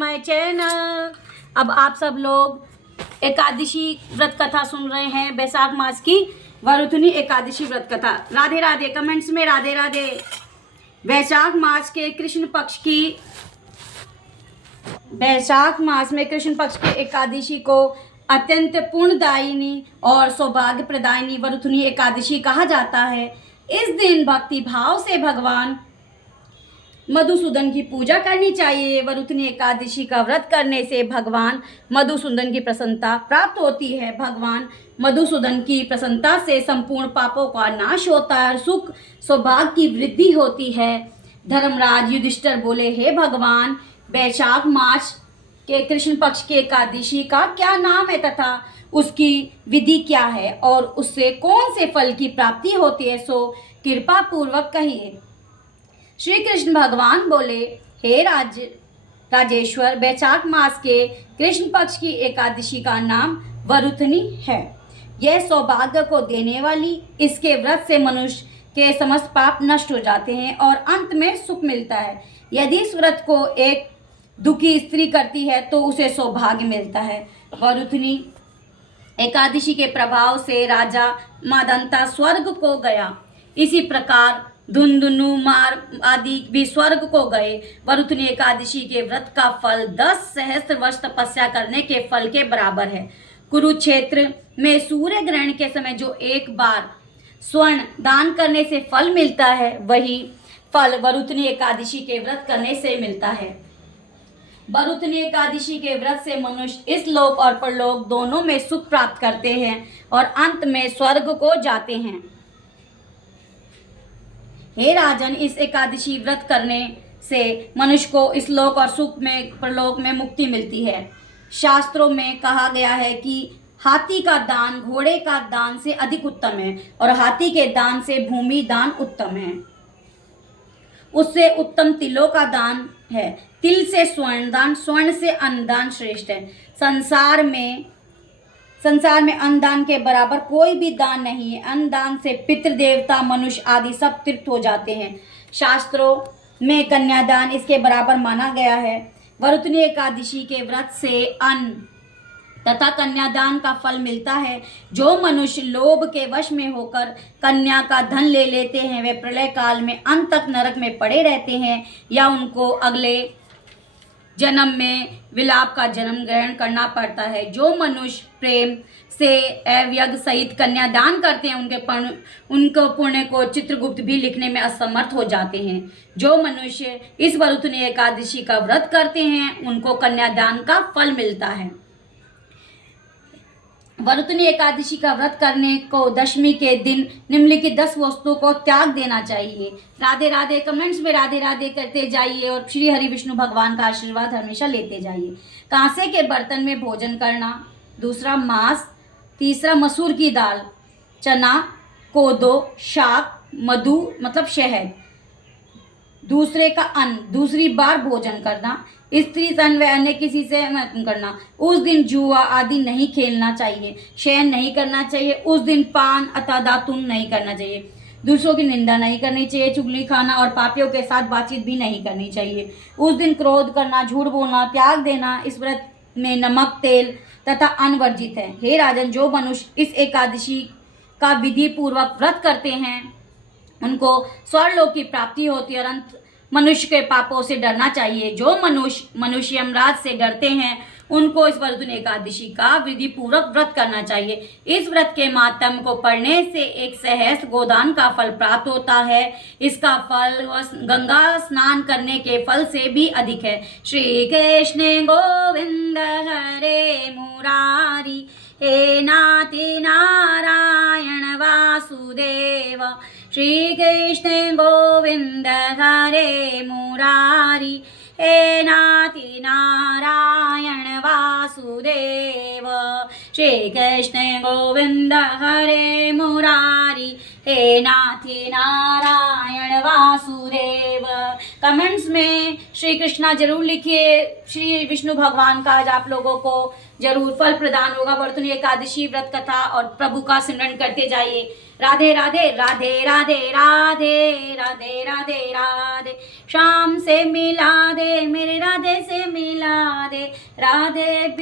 My channel. अब आप सब लोग एकादशी व्रत कथा सुन रहे हैं, बैसाख मास की वरुथनी एकादशी व्रत कथा। राधे राधे, कमेंट्स में राधे राधे। वैशाख मास के कृष्ण पक्ष की वैशाख मास में कृष्ण पक्ष के एकादशी को अत्यंत पुण्यदायिनी और सौभाग्य प्रदायिनी वरुथनी एकादशी कहा जाता है। इस दिन भक्ति भाव से भगवान मधुसूदन की पूजा करनी चाहिए। वरुथनी एकादशी का व्रत करने से भगवान मधुसूदन की प्रसन्नता प्राप्त होती है। भगवान मधुसूदन की प्रसन्नता से संपूर्ण पापों का नाश होता है, सुख सौभाग्य की वृद्धि होती है। धर्मराज युधिष्ठिर बोले, हे भगवान, वैशाख मास के कृष्ण पक्ष के एकादशी का क्या नाम है तथा उसकी विधि क्या है और उससे कौन से फल की प्राप्ति होती है, सो कृपा पूर्वक कहिए। श्री कृष्ण भगवान बोले, हे राजेश्वर, वैशाख मास के कृष्ण पक्ष की एकादशी का नाम वरुथनी है। यह सौभाग्य को देने वाली, इसके व्रत से मनुष्य के समस्त पाप नष्ट हो जाते हैं और अंत में सुख मिलता है। यदि इस व्रत को एक दुखी स्त्री करती है तो उसे सौभाग्य मिलता है। वरुथनी एकादशी के प्रभाव से राजा मादंता स्वर्ग को गया। इसी प्रकार धुंधुनु मार आदि भी स्वर्ग को गए। वरुथनी एकादशी के व्रत का फल 10 सहस्त्र वर्ष तपस्या करने के फल के बराबर है। कुरुक्षेत्र में सूर्य ग्रहण के समय जो एक बार स्वर्ण दान करने से फल मिलता है, वही फल वरुथनी एकादशी के व्रत करने से मिलता है। वरुथनी एकादशी के व्रत से मनुष्य इस लोक और परलोक दोनों में सुख प्राप्त करते हैं और अंत में स्वर्ग को जाते हैं। हे राजन, इस एकादशी व्रत करने से मनुष्य को इस लोक और सुख में परलोक में मुक्ति मिलती है। शास्त्रों में कहा गया है कि हाथी का दान घोड़े का दान से अधिक उत्तम है और हाथी के दान से भूमि दान उत्तम है। उससे उत्तम तिलों का दान है। तिल से स्वर्ण दान, स्वर्ण से अन्न दान श्रेष्ठ है। संसार में अन्न दान के बराबर कोई भी दान नहीं है। अन्न दान से पितृ देवता मनुष्य आदि सब तृप्त हो जाते हैं। शास्त्रों में कन्यादान इसके बराबर माना गया है। वरुथनी एकादशी के व्रत से अन्न तथा कन्यादान का फल मिलता है। जो मनुष्य लोभ के वश में होकर कन्या का धन ले लेते हैं, वे प्रलय काल में अंत तक नरक में पड़े रहते हैं या उनको अगले जन्म में विलाप का जन्म ग्रहण करना पड़ता है। जो मनुष्य प्रेम से अव्यग सहित कन्यादान करते हैं, उनको पुण्य को चित्रगुप्त भी लिखने में असमर्थ हो जाते हैं। जो मनुष्य इस वरुथनी एकादशी का व्रत करते हैं, उनको कन्यादान का फल मिलता है। वरुथनी एकादशी का व्रत करने को दशमी के दिन निम्नलिखित 10 वस्तुओं को त्याग देना चाहिए। राधे राधे, कमेंट्स में राधे राधे करते जाइए और श्री हरि विष्णु भगवान का आशीर्वाद हमेशा लेते जाइए। कांसे के बर्तन में भोजन करना, दूसरा मांस, तीसरा मसूर की दाल, चना, कोदो, शाक, मधु मतलब शहद, दूसरे का अन्न, दूसरी बार भोजन करना, स्त्री सन व अन्य किसी से मैथुन करना। उस दिन जुआ आदि नहीं खेलना चाहिए, शयन नहीं करना चाहिए। उस दिन पान अथवा दातुन नहीं करना चाहिए। दूसरों की निंदा नहीं करनी चाहिए। चुगली खाना और पापियों के साथ बातचीत भी नहीं करनी चाहिए। उस दिन क्रोध करना, झूठ बोलना, त्याग देना। इस व्रत में नमक, तेल तथा अन्न वर्जित है। हे राजन, जो मनुष्य इस एकादशी का विधि पूर्वक व्रत करते हैं, उनको स्वर्गलोक की प्राप्ति होती है और अंत मनुष्य के पापों से डरना चाहिए। जो मनुष्य यमराज से डरते हैं, उनको इस वरुथनी एकादशी का विधि पूर्वक व्रत करना चाहिए। इस व्रत के मातम को पढ़ने से 1 सहस्त्र गोदान का फल प्राप्त होता है। इसका फल गंगा स्नान करने के फल से भी अधिक है। श्री कृष्ण गोविंद हरे मुरारी, हे नाथि नारायण वासुदेव। श्री कृष्ण गोविंद हरे मुरारी, हे नाथि नारायण वासुदेव। श्री कृष्ण गोविंद हरे मुरारी, हे नाथि नारायण वासुदेव। कमेंट्स में श्री कृष्णा जरूर लिखिए। श्री विष्णु भगवान का आज आप लोगों को जरूर फल प्रदान होगा। वरुथनी एकादशी व्रत कथा और प्रभु का सिमरन करते जाइए। राधे राधे राधे राधे राधे राधे राधे राधे, शाम से मिला दे मेरे राधे। राधे से मिला दे, राधे